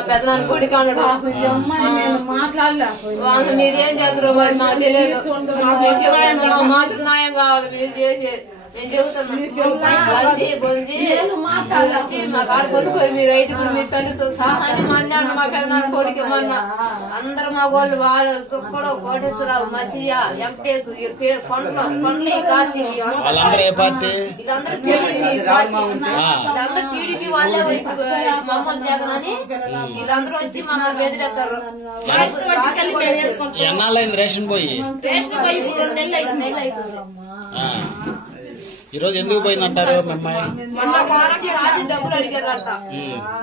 మా పెద్దనాన్న కొడుకు అన్నాడు. వాళ్ళు మీరేం చేద్దరు మరి మాకు తెలియదు. మా మాత్రం న్యాయం కావాలి మీరు చేసే. నేను చెబుతున్నా బొంజి వచ్చి మా కాడ కొనుక్కోరు మీరు 5గురు మీరు తెలుసు సహాయం మన్నాడు. మా పెద్దనాన్న కొడుకు మొన్న అందరు మా వాళ్ళు వాళ్ళు సుక్కడు కోటేశ్వరరావు మసియా వెంకటేశ్ కొండలు కార్తీక్ వీళ్ళందరూ టీడీపీ వాళ్ళే ఇప్పుడు మమ్మల్ని జగన్ అని వీళ్ళందరూ వచ్చి మమ్మల్ని బెదిరెత్తారు. రేషన్ పోయి 2 నెలలు అవుతుంది. ఈ రోజు ఎందుకు పోయినట్టారు మిమ్మల్ని? మొన్న వారానికి రాజు డబ్బులు అడిగారంట.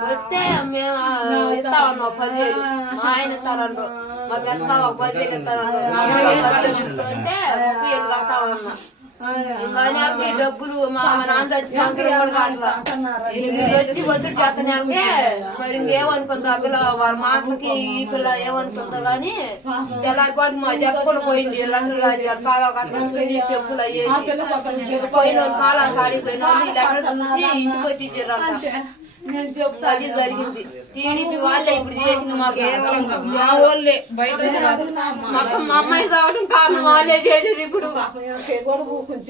వస్తే మేము ఇస్తామన్నాం 10,000. మా ఆయన ఇస్తారన్నారు. మా పెద్ద 10,000 ఇస్తారన్నారు. మా 10,000 తీసుకుంటే 30,000 కట్టామన్నా. ఇంకా డబ్బులు మా నాన్న వచ్చి వచ్చి ఒత్తిడి చేస్తానంటే మరి ఇంకేమనుకుందా పిల్ల వాళ్ళ మాటలకి ఈ పిల్ల ఏమనుకుందా గాని తెల్లపాటు మా చెప్పకుండా పోయింది. లెటర్ కాగా కట్టుకుని చెప్పులు అయ్యేసి పోయిన కాలం కాడిపోయిన వాళ్ళు ఈ లెటర్ చూసి ఇంటికి వచ్చి ఇచ్చారంట. అది జరిగింది. టీడీపీ వాళ్ళే ఇప్పుడు చేసింది మాకు. మా అమ్మాయి చావడం కారణం వాళ్ళే చేసారు ఇప్పుడు.